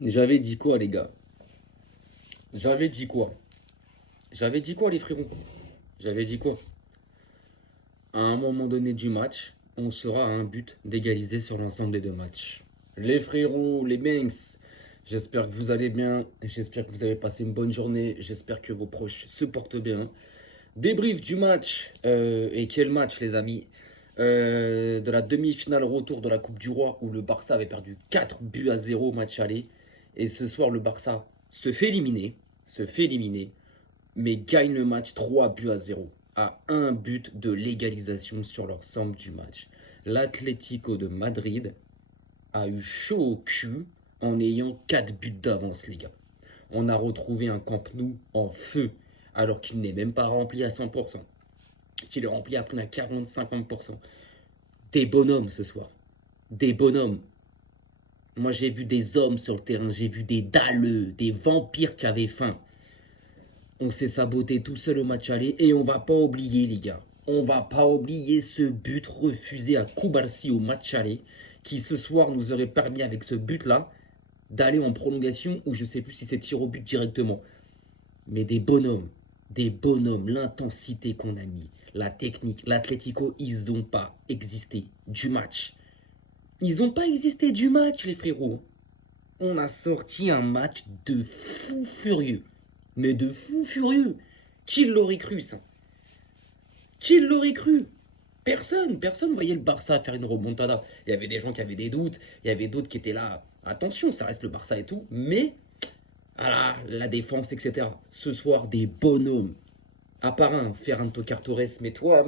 J'avais dit quoi, les gars? J'avais dit quoi? J'avais dit quoi, les frérots? J'avais dit quoi? À un moment donné du match, on sera à un but d'égaliser sur l'ensemble des deux matchs. Les frérots, les Banks, j'espère que vous allez bien. J'espère que vous avez passé une bonne journée. J'espère que vos proches se portent bien. Débrief du match. Et quel match, les amis? De la demi-finale retour de la Coupe du Roi où le Barça avait perdu 4 buts à 0 au match aller. Et ce soir, le Barça se fait éliminer, mais gagne le match 3 buts à 0, à un but de l'égalisation sur l'ensemble du match. L'Atlético de Madrid a eu chaud au cul en ayant 4 buts d'avance, les gars. On a retrouvé un Camp Nou en feu, alors qu'il n'est même pas rempli à 100%, qu'il est rempli à plus d'un 40-50%. Des bonhommes ce soir, des bonhommes. Moi, j'ai vu des hommes sur le terrain, j'ai vu des dalleux, des vampires qui avaient faim. On s'est saboté tout seul au match aller et on va pas oublier, les gars. On va pas oublier ce but refusé à Koubarsi au match aller qui ce soir nous aurait permis avec ce but-là d'aller en prolongation ou je sais plus si c'est tir au but directement. Mais des bonhommes, l'intensité qu'on a mis, la technique, l'Atlético, ils ont pas existé du match. Ils ont pas existé du match, les frérots. On a sorti un match de fou furieux. Mais de fou furieux. Qui l'aurait cru, ça? Qui l'aurait cru? Personne voyait le Barça faire une remontada. Il y avait des gens qui avaient des doutes, il y avait d'autres qui étaient là. Attention, ça reste le Barça et tout, mais ah, la défense, etc. Ce soir, des bonhommes. À part un, Ferran Torres, mais toi,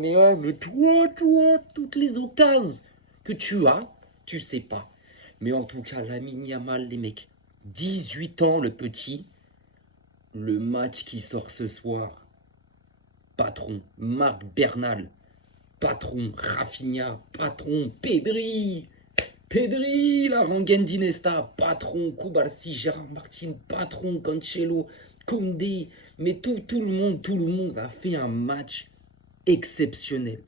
toutes les occasions que tu as, tu sais pas. Mais en tout cas, Lamine Yamal, les mecs, 18 ans le petit, le match qui sort ce soir, patron, Marc Bernal, patron, Rafinha, patron, Pedri, la rengaine d'Inesta, patron, Koubarsi, Gérard Martin, patron, Cancelo, Koundé, mais tout le monde a fait un match exceptionnel.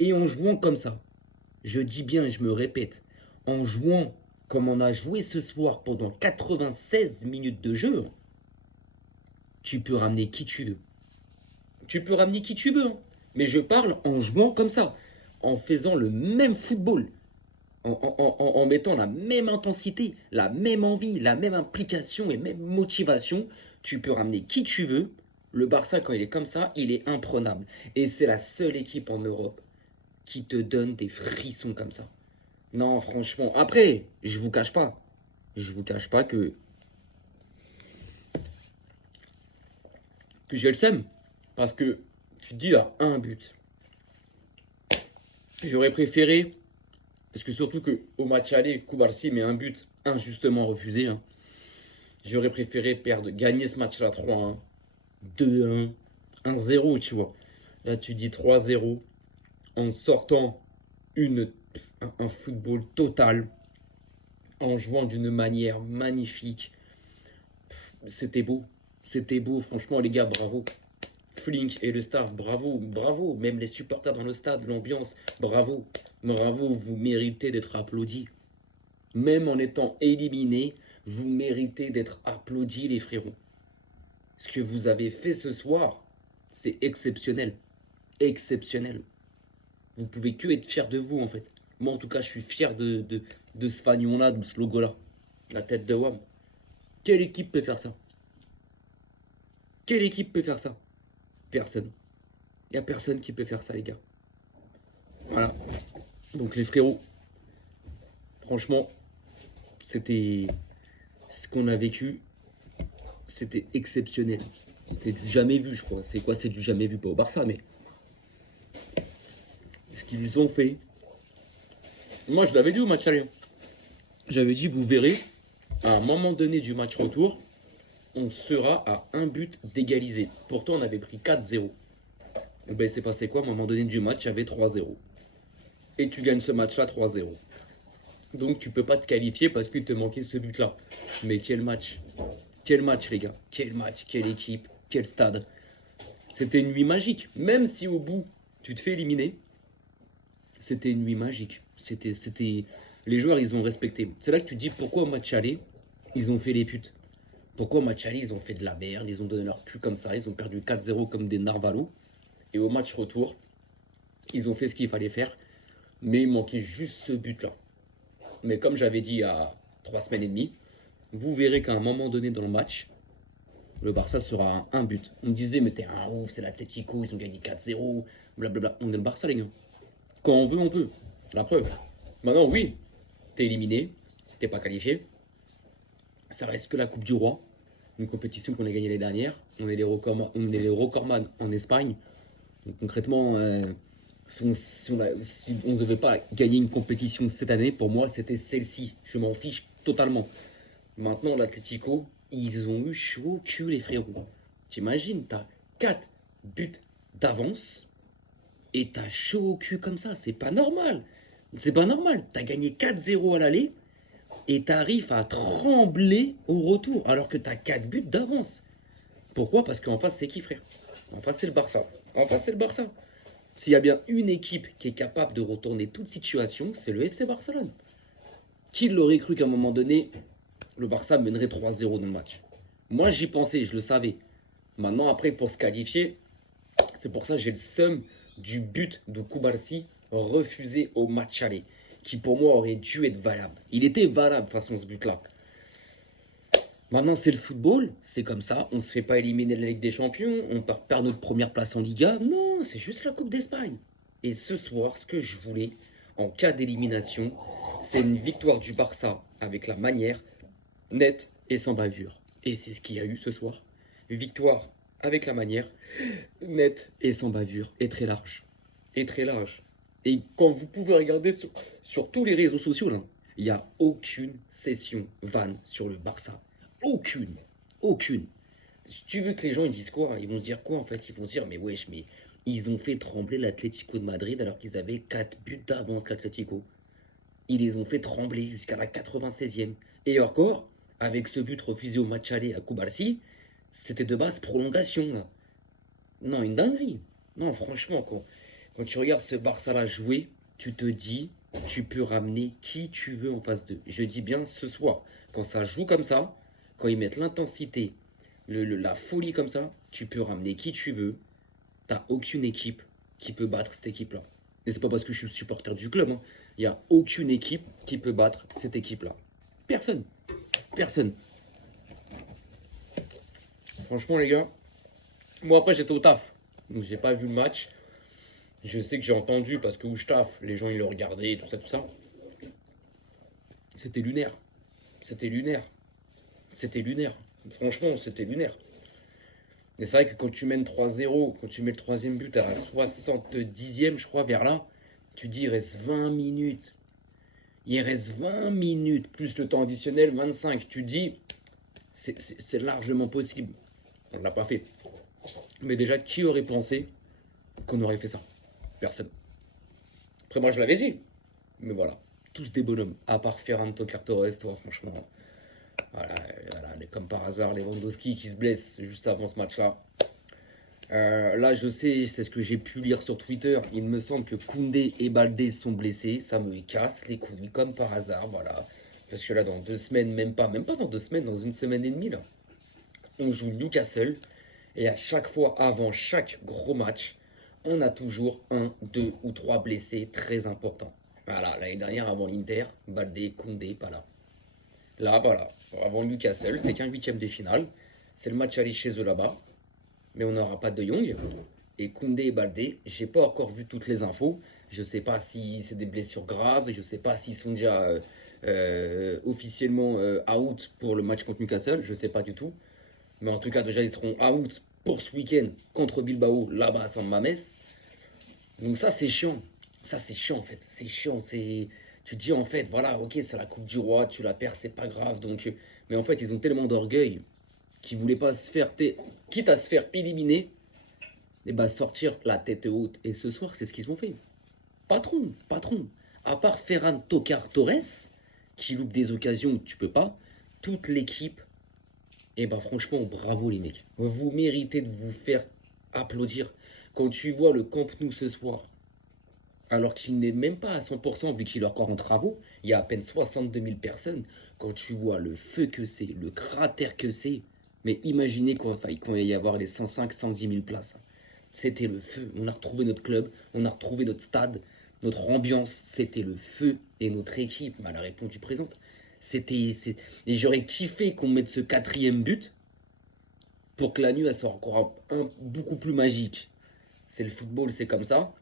Et en jouant comme ça, je dis bien et je me répète, en jouant comme on a joué ce soir pendant 96 minutes de jeu, tu peux ramener qui tu veux. Tu peux ramener qui tu veux, hein. Mais je parle en jouant comme ça, en faisant le même football, en mettant la même intensité, la même envie, la même implication et même motivation. Tu peux ramener qui tu veux. Le Barça, quand il est comme ça, il est imprenable. Et c'est la seule équipe en Europe qui te donne des frissons comme ça. Non, franchement. Après, je vous cache pas que j'ai le seum. Parce que tu te dis à un but. J'aurais préféré, parce que surtout qu'au match aller, Koubarsi met un but injustement refusé, hein. J'aurais préféré perdre, gagner ce match-là 3-1, 2-1, 1-0, tu vois. Là, tu dis 3-0 en sortant une, un football total, en jouant d'une manière magnifique. C'était beau. C'était beau, franchement, les gars, bravo. Flink et le staff, bravo, bravo. Même les supporters dans le stade, l'ambiance, bravo. Bravo, vous méritez d'être applaudis. Même en étant éliminés, vous méritez d'être applaudis, les frérots. Ce que vous avez fait ce soir, c'est exceptionnel. Exceptionnel. Vous pouvez que être fiers de vous, en fait. Moi, en tout cas, je suis fier de ce fanion-là, de ce logo-là. La tête de WAM. Quelle équipe peut faire ça? Quelle équipe peut faire ça? Personne. Il n'y a personne qui peut faire ça, les gars. Voilà. Donc, les frérots, franchement, c'était ce qu'on a vécu. C'était exceptionnel. C'était du jamais vu, je crois. C'est quoi? C'est du jamais vu, pas au Barça, mais ce qu'ils ont fait. Moi, je l'avais dit au match aller. J'avais dit, vous verrez, à un moment donné du match retour, on sera à un but d'égaliser. Pourtant, on avait pris 4-0. Et ben, c'est passé quoi? À un moment donné du match, il y avait 3-0. Et tu gagnes ce match-là 3-0. Donc, tu peux pas te qualifier parce qu'il te manquait ce but-là. Mais quel match! Quel match, les gars! Quel match! Quelle équipe! Quel stade! C'était une nuit magique. Même si au bout, tu te fais éliminer, c'était une nuit magique. Les joueurs, ils ont respecté. C'est là que tu te dis pourquoi au match aller, ils ont fait les putes. Pourquoi au match aller, ils ont fait de la merde, ils ont donné leur cul comme ça, ils ont perdu 4-0 comme des narvalos. Et au match retour, ils ont fait ce qu'il fallait faire, mais il manquait juste ce but-là. Mais comme j'avais dit il y a 3 semaines et demie, vous verrez qu'à un moment donné dans le match, le Barça sera à un but. On me disait, mais t'es un ouf, c'est l'Atlético, ils ont gagné 4-0, blablabla. On est le Barça, les gars. Quand on veut, on peut. La preuve. Maintenant, oui, t'es éliminé, t'es pas qualifié. Ça reste que la Coupe du Roi, une compétition qu'on a gagnée l'année dernière. On est les recordman en Espagne. Donc concrètement, si on ne devait pas gagner une compétition cette année, pour moi, c'était celle-ci. Je m'en fiche totalement. Maintenant, l'Atlético, ils ont eu chaud au cul, les frérots. T'imagines, t'as 4 buts d'avance et t'as chaud au cul comme ça. C'est pas normal. C'est pas normal. T'as gagné 4-0 à l'aller et t'arrives à trembler au retour alors que t'as 4 buts d'avance. Pourquoi? Parce qu'en face, c'est qui, frère? En face, c'est le Barça. En face, c'est le Barça. S'il y a bien une équipe qui est capable de retourner toute situation, c'est le FC Barcelone. Qui l'aurait cru qu'à un moment donné, le Barça mènerait 3-0 dans le match? Moi, j'y pensais, je le savais. Maintenant, après, pour se qualifier, c'est pour ça que j'ai le seum du but de Koubarsi refusé au match aller, qui pour moi aurait dû être valable. Il était valable façon ce but-là. Maintenant, c'est le football, c'est comme ça. On ne se fait pas éliminer de la Ligue des Champions, on perd notre première place en Liga. Non, c'est juste la Coupe d'Espagne. Et ce soir, ce que je voulais, en cas d'élimination, c'est une victoire du Barça avec la manière, nette et sans bavure. Et c'est ce qu'il y a eu ce soir. Victoire avec la manière, nette et sans bavure, et très large. Et très large. Et quand vous pouvez regarder sur tous les réseaux sociaux, là, il n'y a aucune session vanne sur le Barça. Aucune. Aucune. Si tu veux que les gens ils disent quoi? Ils vont se dire quoi en fait? Ils vont se dire, mais wesh, mais ils ont fait trembler l'Atlético de Madrid alors qu'ils avaient 4 buts d'avance, l'Atlético. Ils les ont fait trembler jusqu'à la 96e. Et encore, avec ce but refusé au match aller à Koubarsi, c'était de base prolongation, là. Non, une dinguerie. Non, franchement, quand tu regardes ce Barça-là jouer, tu te dis, tu peux ramener qui tu veux en face d'eux. Je dis bien ce soir, quand ça joue comme ça, quand ils mettent l'intensité, la folie comme ça, tu peux ramener qui tu veux. T'as aucune équipe qui peut battre cette équipe-là. Et c'est pas parce que je suis supporter du club, hein. Il n'y a aucune équipe qui peut battre cette équipe-là. Personne. Personne. Franchement, les gars, moi après j'étais au taf. Donc j'ai pas vu le match. Je sais que j'ai entendu parce que où je taffe, les gens ils le regardaient, tout ça, tout ça. C'était lunaire. C'était lunaire. C'était lunaire. Franchement, c'était lunaire. Et c'est vrai que quand tu mènes 3-0, quand tu mets le troisième but à la 70e, je crois, vers là, tu dis il reste 20 minutes. Il reste 20 minutes, plus le temps additionnel, 25. Tu dis, c'est largement possible. On ne l'a pas fait. Mais déjà, qui aurait pensé qu'on aurait fait ça? Personne. Après, moi, je l'avais dit. Mais voilà, tous des bonhommes. À part Ferran Torres, toi, franchement. Voilà, comme par hasard, Lewandowski qui se blesse juste avant ce match-là. Là, je sais, c'est ce que j'ai pu lire sur Twitter. Il me semble que Koundé et Baldé sont blessés. Ça me casse les couilles, comme par hasard, voilà. Parce que là, dans 2 semaines, même pas dans 2 semaines, dans une semaine et demie, là, on joue Newcastle. Et à chaque fois, avant chaque gros match, on a toujours 1, 2 ou 3 blessés très importants. Voilà, l'année dernière, avant l'Inter, Baldé, Koundé, pas là. Là, voilà, avant Newcastle, c'est qu'un huitième de finale. C'est le match aller chez eux là-bas. Mais on n'aura pas de Young. Et Koundé et Baldé, j'ai pas encore vu toutes les infos. Je sais pas si c'est des blessures graves. Je sais pas s'ils sont déjà officiellement out pour le match contre Newcastle. Je sais pas du tout. Mais en tout cas, déjà, ils seront out pour ce week-end contre Bilbao, là-bas à San Mamés. Donc ça, c'est chiant. Ça, c'est chiant, en fait. C'est chiant. Tu te dis, en fait, voilà, ok, c'est la Coupe du Roi, tu la perds, c'est pas grave. Donc, mais en fait, ils ont tellement d'orgueil qu'ils voulaient pas se faire, quitte à se faire éliminer, et bah sortir la tête haute. Et ce soir, c'est ce qu'ils ont fait. Patron, patron. À part Ferran Torres, qui loupe des occasions où tu peux pas, toute l'équipe, et bah franchement, bravo les mecs. Vous méritez de vous faire applaudir. Quand tu vois le Camp Nou ce soir, alors qu'il n'est même pas à 100% vu qu'il est encore en travaux. Il y a à peine 62 000 personnes. Quand tu vois le feu que c'est, le cratère que c'est, mais imaginez quand il va y avoir les 105, 110 000 places. C'était le feu. On a retrouvé notre club, on a retrouvé notre stade, notre ambiance. C'était le feu et notre équipe elle a répondu présente. Et j'aurais kiffé qu'on mette ce quatrième but pour que la nuit elle soit encore beaucoup plus magique. C'est le football, c'est comme ça.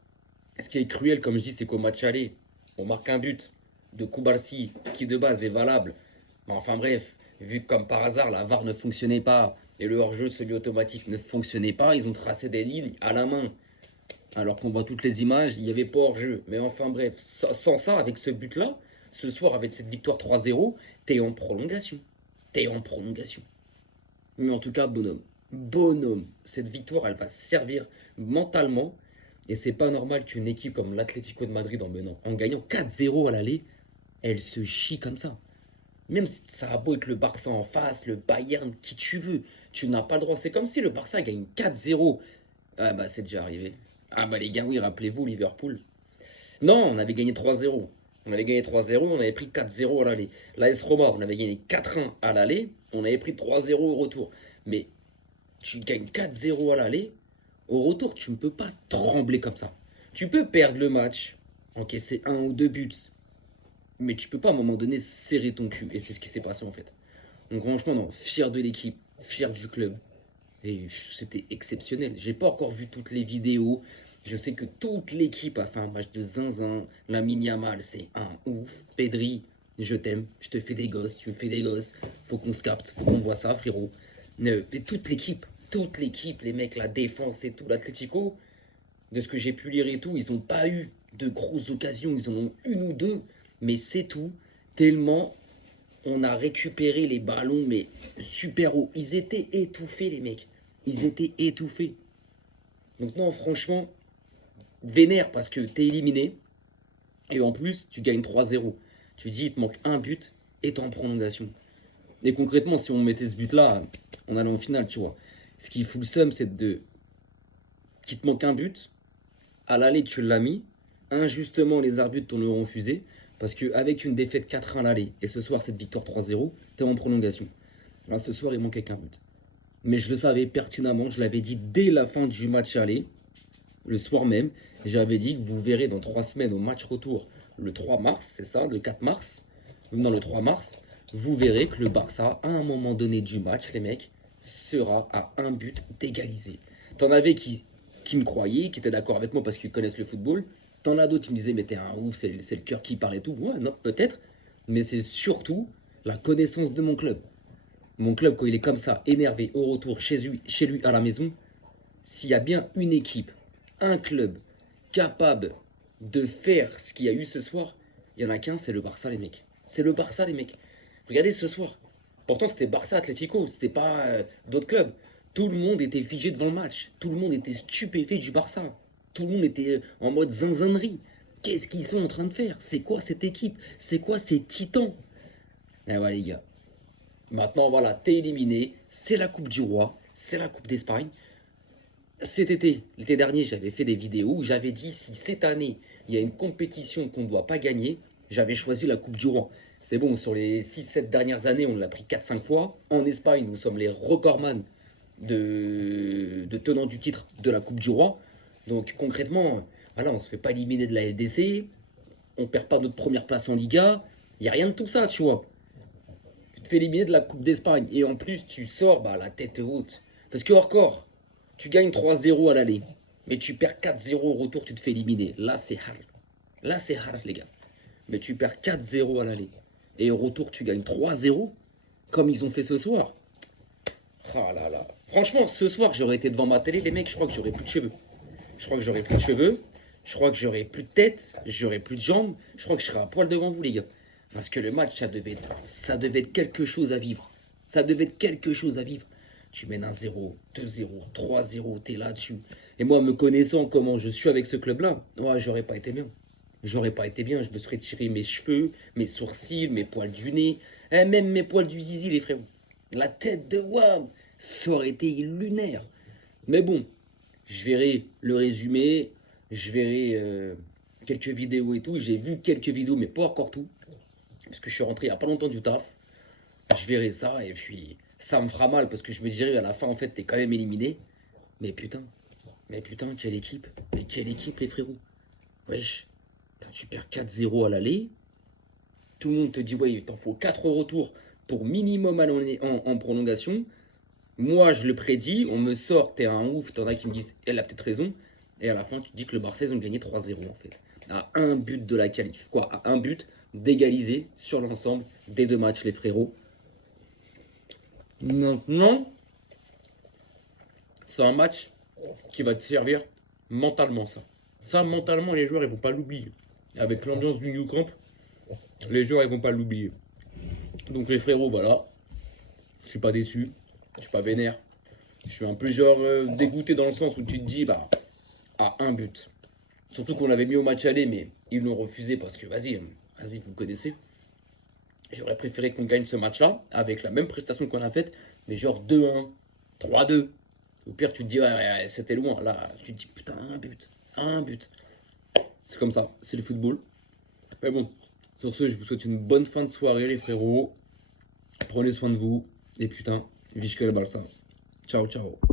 Ce qui est cruel, comme je dis, c'est qu'au match aller, on marque un but de Koubarsi qui de base est valable. Mais enfin bref, vu que comme par hasard la VAR ne fonctionnait pas et le hors-jeu, celui automatique, ne fonctionnait pas, ils ont tracé des lignes à la main. Alors qu'on voit toutes les images, il n'y avait pas hors-jeu. Mais enfin bref, sans ça, avec ce but-là, ce soir, avec cette victoire 3-0, t'es en prolongation. T'es en prolongation. Mais en tout cas, bonhomme, cette victoire, elle va servir mentalement. Et c'est pas normal qu'une équipe comme l'Atlético de Madrid en gagnant 4-0 à l'aller, elle se chie comme ça. Même si ça a beau être le Barça en face, le Bayern, qui tu veux, tu n'as pas le droit. C'est comme si le Barça gagne 4-0. Ah bah c'est déjà arrivé. Ah bah les gars, oui, rappelez-vous Liverpool. Non, on avait gagné 3-0. On avait gagné 3-0, on avait pris 4-0 à l'aller. L'AS Roma, on avait gagné 4-1 à l'aller, on avait pris 3-0 au retour. Mais tu gagnes 4-0 à l'aller, au retour, tu ne peux pas trembler comme ça. Tu peux perdre le match, encaisser un ou deux buts, mais tu peux pas à un moment donné serrer ton cul. Et c'est ce qui s'est passé en fait. Donc franchement, non, fier de l'équipe, fier du club. Et c'était exceptionnel. J'ai pas encore vu toutes les vidéos. Je sais que toute l'équipe a fait un match de zinzin. Lamine Yamal, c'est un ouf. Pedri, je t'aime. Je te fais des gosses, tu me fais des gosses. Faut qu'on se capte, faut qu'on voit ça, frérot. Et toute l'équipe, les mecs, la défense et tout, l'Atlético, de ce que j'ai pu lire et tout, ils n'ont pas eu de grosses occasions. Ils en ont une ou deux, mais c'est tout. Tellement on a récupéré les ballons, mais super haut. Ils étaient étouffés, les mecs. Ils étaient étouffés. Donc non, franchement, vénère parce que t'es éliminé. Et en plus, tu gagnes 3-0. Tu dis, il te manque un but et t'es en prolongation. Et concrètement, si on mettait ce but-là, on allait en finale, tu vois. Ce qui fout le seum, c'est de qu'il te manque un but. À l'aller, tu l'as mis. Injustement, les arbitres t'en ont refusé. Parce qu'avec une défaite 4-1 à l'aller, et ce soir, cette victoire 3-0, t'es en prolongation. Là, ce soir, il manquait qu'un but. Mais je le savais pertinemment, je l'avais dit dès la fin du match aller, le soir même. J'avais dit que vous verrez dans 3 semaines au match retour, le 3 mars, c'est ça, le 4 mars, non, le 3 mars, vous verrez que le Barça, à un moment donné du match, les mecs, sera à un but d'égaliser. T'en avais qui me croyaient, qui étaient d'accord avec moi parce qu'ils connaissent le football. T'en as d'autres qui me disaient, mais t'es un ouf, c'est le cœur qui parle et tout. Ouais, non, peut-être, mais c'est surtout la connaissance de mon club. Mon club, quand il est comme ça, énervé au retour chez lui à la maison, s'il y a bien une équipe, un club capable de faire ce qu'il y a eu ce soir, il y en a qu'un, c'est le Barça, les mecs. C'est le Barça, les mecs. Regardez ce soir. Pourtant, c'était Barça Atlético, c'était pas d'autres clubs. Tout le monde était figé devant le match. Tout le monde était stupéfait du Barça. Tout le monde était en mode zinzinerie. Qu'est-ce qu'ils sont en train de faire? C'est quoi cette équipe? C'est quoi ces titans? Eh ouais, les gars. Maintenant, voilà, t'es éliminé. C'est la Coupe du Roi. C'est la Coupe d'Espagne. Cet été, l'été dernier, j'avais fait des vidéos où j'avais dit si cette année, il y a une compétition qu'on ne doit pas gagner, j'avais choisi la Coupe du Roi. C'est bon, sur les 6-7 dernières années, on l'a pris 4-5 fois. En Espagne, nous sommes les recordman de tenants du titre de la Coupe du Roi. Donc concrètement, voilà, on ne se fait pas éliminer de la LDC, on ne perd pas notre première place en Liga, il n'y a rien de tout ça, tu vois. Tu te fais éliminer de la Coupe d'Espagne et en plus tu sors la tête haute. Parce que encore, tu gagnes 3-0 à l'aller, mais tu perds 4-0 au retour, tu te fais éliminer. Là, c'est hard. Là, c'est hard, les gars. Mais tu perds 4-0 à l'aller. Et au retour, tu gagnes 3-0, comme ils ont fait ce soir. Ah là là. Franchement, ce soir, j'aurais été devant ma télé, les mecs, je crois que j'aurais plus de cheveux. Je crois que j'aurais plus de cheveux. Je crois que j'aurais plus de tête. J'aurais plus de jambes. Je crois que je serais à poil devant vous, les gars. Parce que le match, ça devait être quelque chose à vivre. Ça devait être quelque chose à vivre. Tu mènes 1-0, 2-0, 3-0, t'es là-dessus. Et moi, me connaissant comment je suis avec ce club-là, ouais, j'aurais pas été bien. J'aurais pas été bien, je me serais tiré mes cheveux, mes sourcils, mes poils du nez, et même mes poils du zizi, les frérots. La tête de Wam, ça aurait été lunaire. Mais bon, je verrai le résumé, je verrai quelques vidéos et tout. J'ai vu quelques vidéos, mais pas encore tout. Parce que je suis rentré il n'y a pas longtemps du taf. Je verrai ça et puis ça me fera mal parce que je me dirais à la fin, en fait, t'es quand même éliminé. Mais putain, quelle équipe. Mais quelle équipe, les frérots. Wesh, putain, tu perds 4-0 à l'aller. Tout le monde te dit, ouais, il t'en faut 4 au retour pour minimum aller en prolongation. Moi, je le prédis, on me sort, t'es un ouf, t'en as qui me disent, elle a peut-être raison. Et à la fin, tu te dis que le Barça, ils ont gagné 3-0 en fait. À un but de la qualif. Quoi, à un but d'égaliser sur l'ensemble des 2 matchs, les frérots. Maintenant, c'est un match qui va te servir mentalement, ça. Ça, mentalement, les joueurs, ils vont pas l'oublier. Avec l'ambiance du New Camp, les joueurs, ils vont pas l'oublier. Donc, les frérots, voilà. Je suis pas déçu. Je suis pas vénère. Je suis un peu genre dégoûté dans le sens où tu te dis, bah, à un but. Surtout qu'on l'avait mis au match aller, mais ils l'ont refusé parce que, vas-y, vous connaissez. J'aurais préféré qu'on gagne ce match-là, avec la même prestation qu'on a faite, mais genre 2-1, 3-2. Au pire, tu te dis, ouais, c'était loin. Là, tu te dis, putain, un but, un but. C'est comme ça, c'est le football. Mais bon, sur ce, je vous souhaite une bonne fin de soirée, les frérots. Prenez soin de vous. Et putain, Vizca le Barça. Ciao, ciao.